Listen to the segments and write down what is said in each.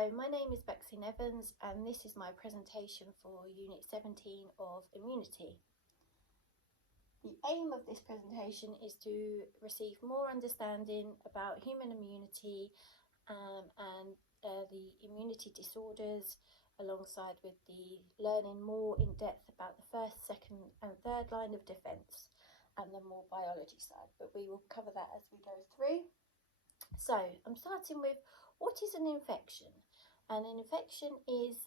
Hello, my name is Bexy Evans and this is my presentation for Unit 17 of Immunity. The aim of this presentation is to receive more understanding about human immunity and the immunity disorders, alongside with the learning more in depth about the first, second and third line of defence and the more biology side, but we will cover that as we go through. So I'm starting with, what is an infection? And an infection is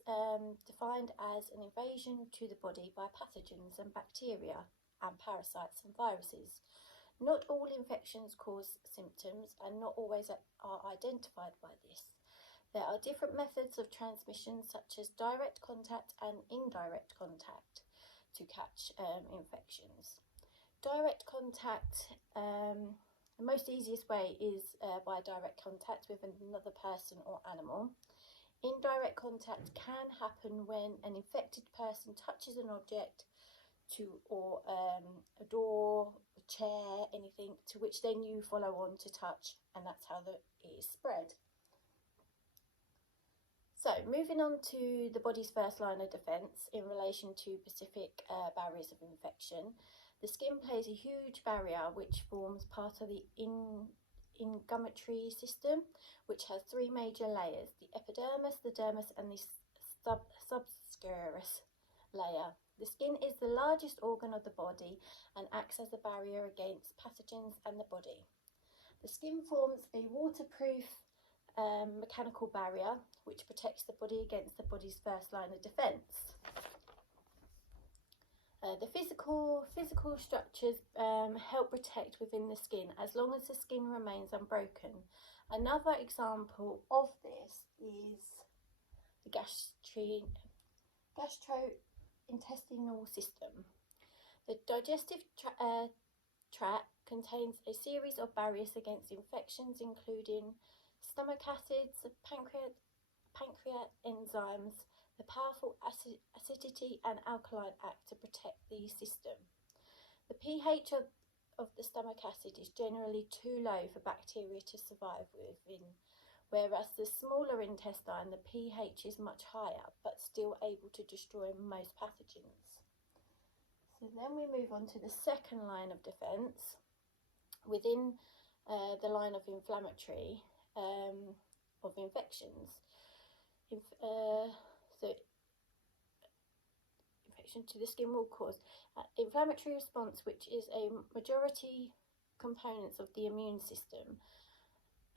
defined as an invasion to the body by pathogens and bacteria and parasites and viruses. Not all infections cause symptoms and not always are identified by this. There are different methods of transmission, such as direct contact and indirect contact, to catch infections. Direct contact, the most easiest way is by direct contact with another person or animal. Indirect contact can happen when an infected person touches an object or a door, a chair, anything to which then you follow on to touch, and that's how it is spread. So moving on to the body's first line of defence in relation to specific barriers of infection. The skin plays a huge barrier which forms part of the ingumentary system, which has three major layers: the epidermis, the dermis and the subcutaneous layer. The skin is the largest organ of the body and acts as a barrier against pathogens and the body. The skin forms a waterproof mechanical barrier which protects the body against the body's first line of defence. The physical structures help protect within the skin as long as the skin remains unbroken. Another example of this is the gastrointestinal system. The digestive tract contains a series of barriers against infections, including stomach acids, pancreatic enzymes, the powerful acidity and alkaline act to protect the system. The pH of the stomach acid is generally too low for bacteria to survive within, whereas the smaller intestine, the pH is much higher but still able to destroy most pathogens. So then we move on to the second line of defence within the line of inflammatory of infections. So infection to the skin will cause inflammatory response, which is a majority components of the immune system,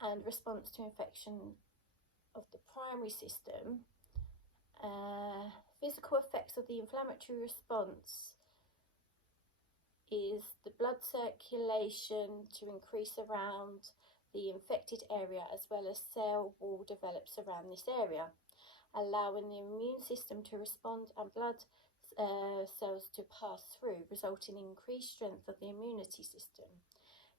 and response to infection of the primary system. Physical effects of the inflammatory response is the blood circulation to increase around the infected area, as well as cell wall develops around this area, allowing the immune system to respond and blood cells to pass through, resulting in increased strength of the immunity system.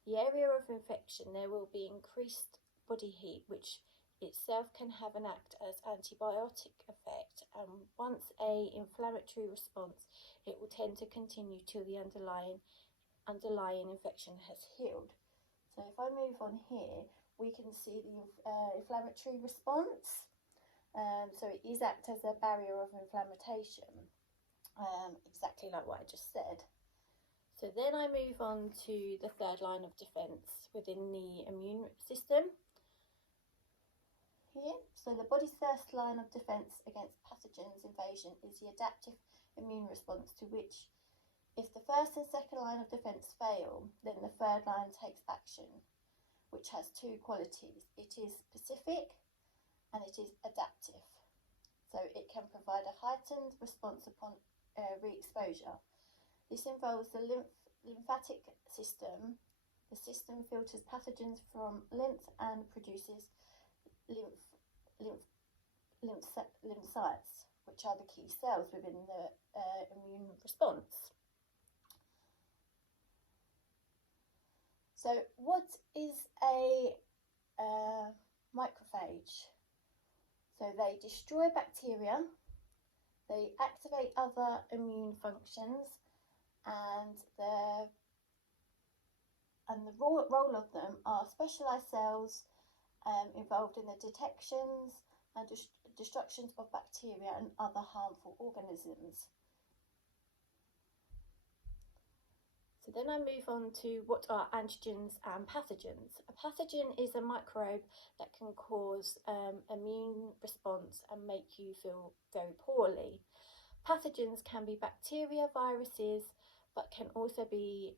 The area of infection, there will be increased body heat, which itself can have an act as antibiotic effect, and once a inflammatory response, it will tend to continue till the underlying infection has healed. So if I move on here, we can see the inflammatory response. So it is act as a barrier of inflammation, exactly like what I just said. So then I move on to the third line of defence within the immune system. Here, so the body's first line of defence against pathogens invasion is the adaptive immune response, to which, if the first and second line of defence fail, then the third line takes action, which has two qualities. It is specific and it is adaptive. So it can provide a heightened response upon re-exposure. This involves the lymphatic system. The system filters pathogens from lymph and produces lymphocytes, which are the key cells within the immune response. So what is a macrophage? So they destroy bacteria, they activate other immune functions, and the role of them are specialised cells involved in the detections, and destructions of bacteria and other harmful organisms. So then I move on to what are antigens and pathogens. A pathogen is a microbe that can cause immune response and make you feel very poorly. Pathogens can be bacteria, viruses, but can also be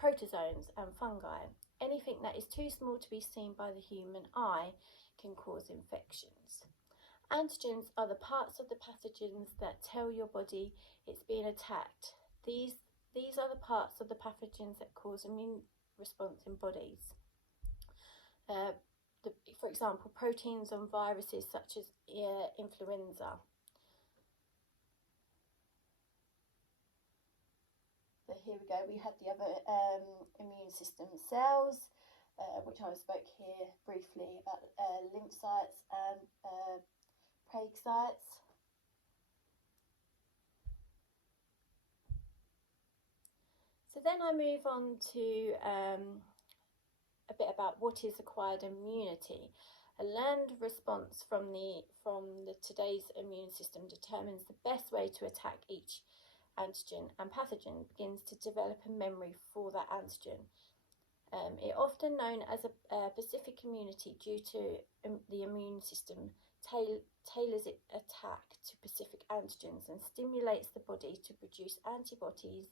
protozoans and fungi. Anything that is too small to be seen by the human eye can cause infections. Antigens are the parts of the pathogens that tell your body it's being attacked. These are the parts of the pathogens that cause immune response in bodies. For example, proteins on viruses such as influenza. So here we go, we have the other immune system cells, which I spoke here briefly about lymphocytes and pragocytes. So then I move on to a bit about what is acquired immunity. A learned response from today's immune system determines the best way to attack each antigen, and pathogen begins to develop a memory for that antigen. It often known as a specific immunity due to the immune system tailors its attack to specific antigens and stimulates the body to produce antibodies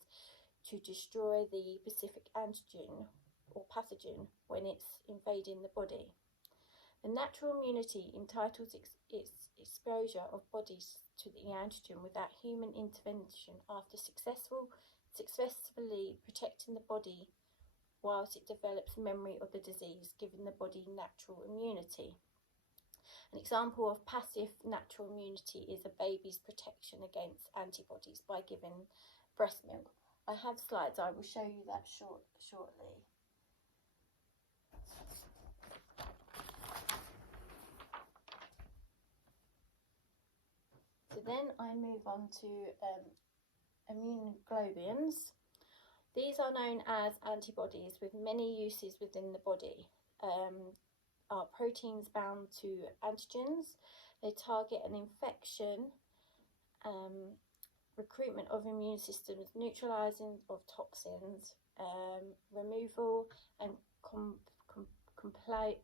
to destroy the specific antigen or pathogen when it's invading the body. The natural immunity entitles its exposure of bodies to the antigen without human intervention after successfully protecting the body whilst it develops memory of the disease, giving the body natural immunity. An example of passive natural immunity is a baby's protection against antibodies by giving breast milk. I have slides, I will show you that shortly. So then I move on to immunoglobulins. These are known as antibodies with many uses within the body. Are proteins bound to antigens. They target an infection, recruitment of immune systems, neutralizing of toxins, removal and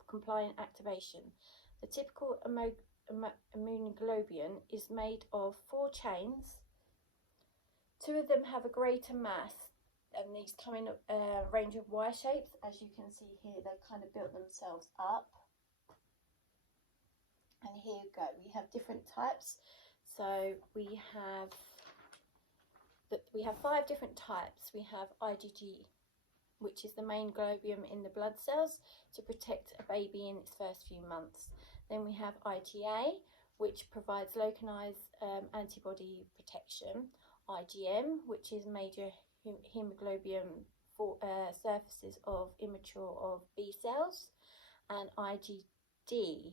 compliant activation. The typical immunoglobulin is made of 4 chains. 2 of them have a greater mass, and these come in a range of Y shapes. As you can see here, they kind of built themselves up. And here we go, we have different types. So we have 5 different types. We have IgG, which is the main globulin in the blood cells to protect a baby in its first few months. Then we have IgA, which provides localized antibody protection. IgM, which is major hemoglobin surfaces of immature of B cells, and IgD,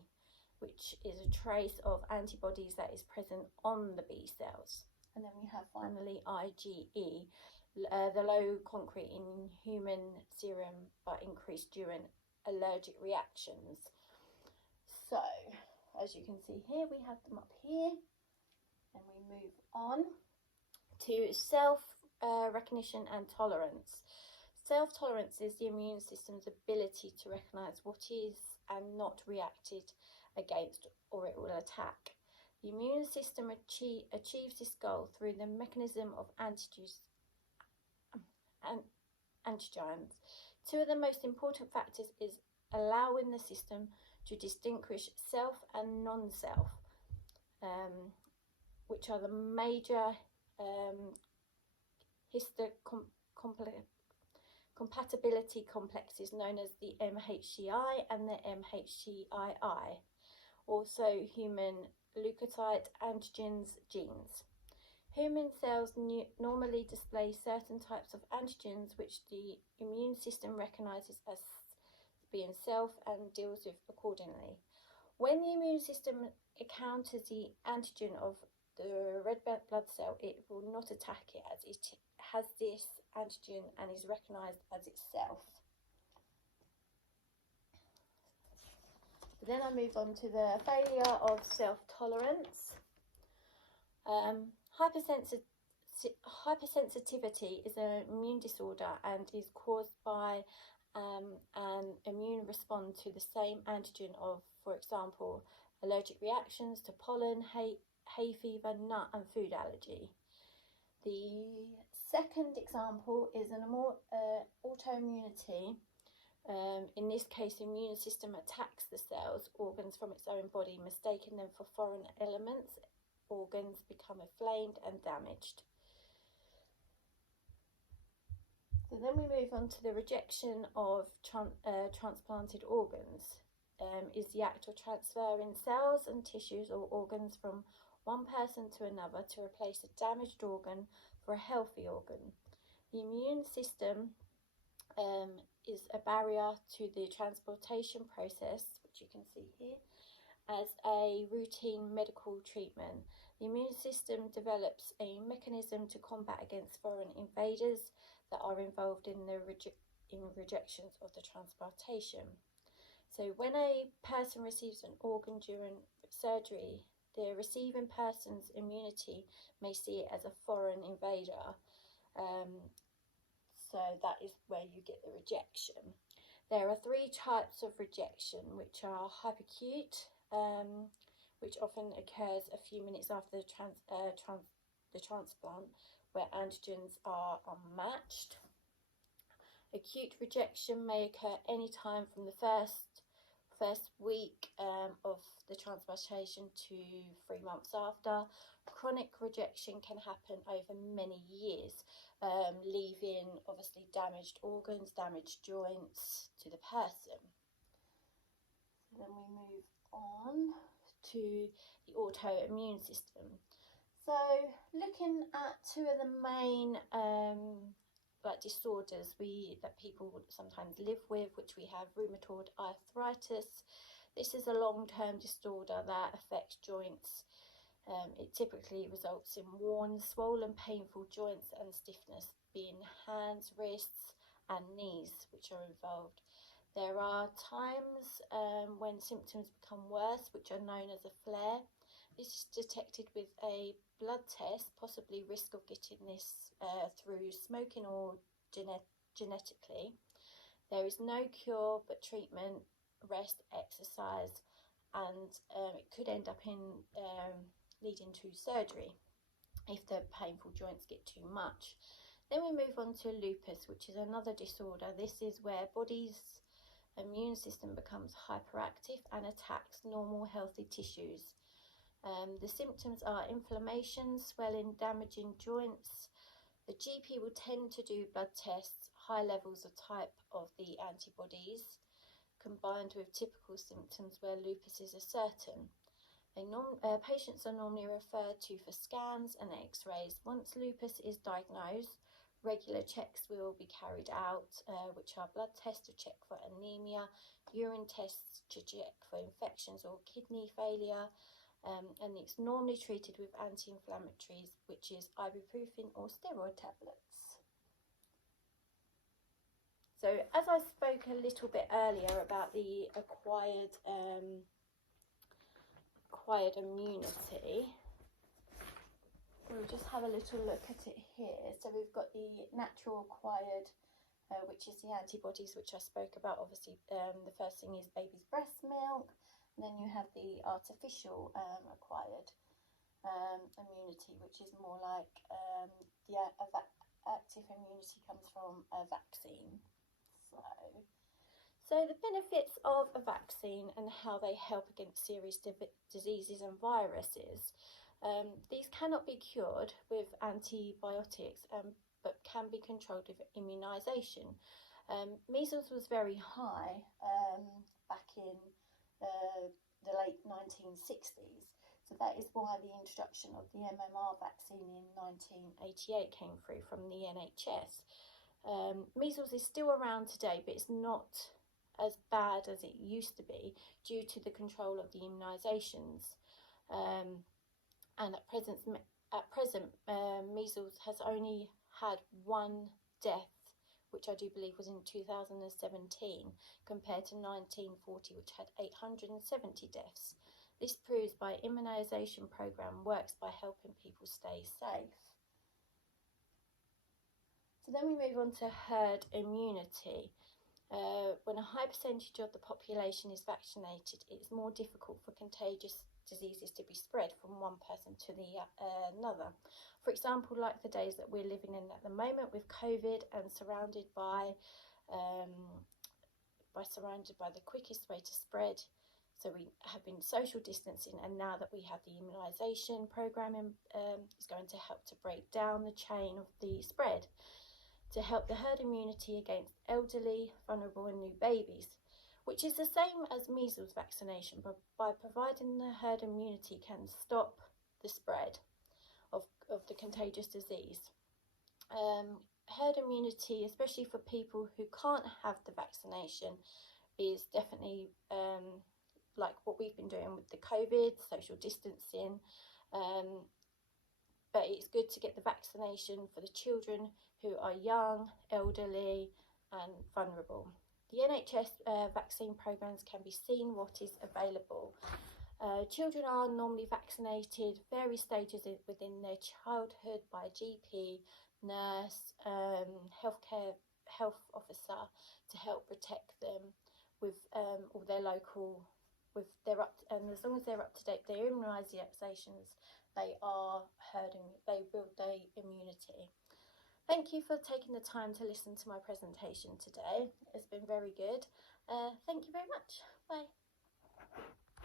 which is a trace of antibodies that is present on the B cells. And then we have finally IgE, the low concrete in human serum but increased during allergic reactions. So, as you can see here, we have them up here, and we move on to self-recognition and tolerance. Self-tolerance is the immune system's ability to recognise what is and not reacted against, or it will attack. The immune system achieves this goal through the mechanism of antigens. 2 of the most important factors is allowing the system to distinguish self and non-self, which are the major histocompatibility complexes known as the MHCI and the MHCII, also human leukocyte antigens genes. Human cells normally display certain types of antigens which the immune system recognises as being self and deals with accordingly. When the immune system encounters the antigen of the red blood cell, it will not attack it as it has this antigen and is recognised as itself. So then I move on to the failure of self-tolerance. Hypersensitivity is an immune disorder and is caused by an immune response to the same antigen of, for example, allergic reactions to pollen, hay fever, nut and food allergy. The second example is an autoimmunity. In this case, the immune system attacks the cells, organs from its own body, mistaking them for foreign elements. Organs become inflamed and damaged. So then we move on to the rejection of transplanted organs. Is the act of transferring cells and tissues or organs from one person to another to replace a damaged organ for a healthy organ. The immune system is a barrier to the transplantation process, which you can see here, as a routine medical treatment. The immune system develops a mechanism to combat against foreign invaders that are involved in the rejections of the transplantation. So when a person receives an organ during surgery, the receiving person's immunity may see it as a foreign invader. So that is where you get the rejection. There are 3 types of rejection, which are hyperacute, which often occurs a few minutes after the transplant, where antigens are unmatched. Acute rejection may occur any time from the first week of the transplantation to 3 months after. Chronic rejection can happen over many years, leaving obviously damaged organs, damaged joints to the person. Then we move on to the autoimmune system. So looking at 2 of the main disorders that people sometimes live with, which we have rheumatoid arthritis. This is a long-term disorder that affects joints. It typically results in worn, swollen, painful joints and stiffness, being hands, wrists and knees which are involved. There are times when symptoms become worse, which are known as a flare. This is detected with a blood test, possibly risk of getting this through smoking or genetically. There is no cure but treatment, rest, exercise, and it could end up in leading to surgery if the painful joints get too much. Then we move on to lupus, which is another disorder. This is where body's immune system becomes hyperactive and attacks normal healthy tissues. The symptoms are inflammation, swelling, damaging joints. The GP will tend to do blood tests, high levels of type of the antibodies, combined with typical symptoms where lupus is ascertained. Patients are normally referred to for scans and x-rays. Once lupus is diagnosed, regular checks will be carried out, which are blood tests to check for anemia, urine tests to check for infections or kidney failure, and it's normally treated with anti-inflammatories, which is ibuprofen or steroid tablets. So as I spoke a little bit earlier about the acquired immunity, we'll just have a little look at it here. So we've got the natural acquired, which is the antibodies, which I spoke about. Obviously, the first thing is baby's breast milk. And then you have the artificial acquired immunity, which is more like the active immunity comes from a vaccine. So the benefits of a vaccine and how they help against serious diseases and viruses. These cannot be cured with antibiotics, but can be controlled with immunisation. Measles was very high back in the late 1960s. So that is why the introduction of the MMR vaccine in 1988 came through from the NHS. Measles is still around today, but it's not as bad as it used to be due to the control of the immunisations. And at present, measles has only had 1 death which I do believe was in 2017, compared to 1940, which had 870 deaths. This proves by immunisation programme works by helping people stay safe. So then we move on to herd immunity. When a high percentage of the population is vaccinated, it's more difficult for contagious diseases to be spread from one person to the another. For example, like the days that we're living in at the moment with COVID, and surrounded by the quickest way to spread. So we have been social distancing, and now that we have the immunisation programme is going to help to break down the chain of the spread, to help the herd immunity against elderly, vulnerable and new babies, which is the same as measles vaccination, but by providing the herd immunity can stop the spread of the contagious disease. Herd immunity, especially for people who can't have the vaccination, is definitely like what we've been doing with the COVID, social distancing, but it's good to get the vaccination for the children who are young, elderly and vulnerable. The NHS vaccine programmes can be seen what is available. Children are normally vaccinated various stages within their childhood by GP, nurse, health officer, to help protect them with all their local, and as long as they're up to date, their immunisations, they build their immunity. Thank you for taking the time to listen to my presentation today. It's been very good. Thank you very much. Bye.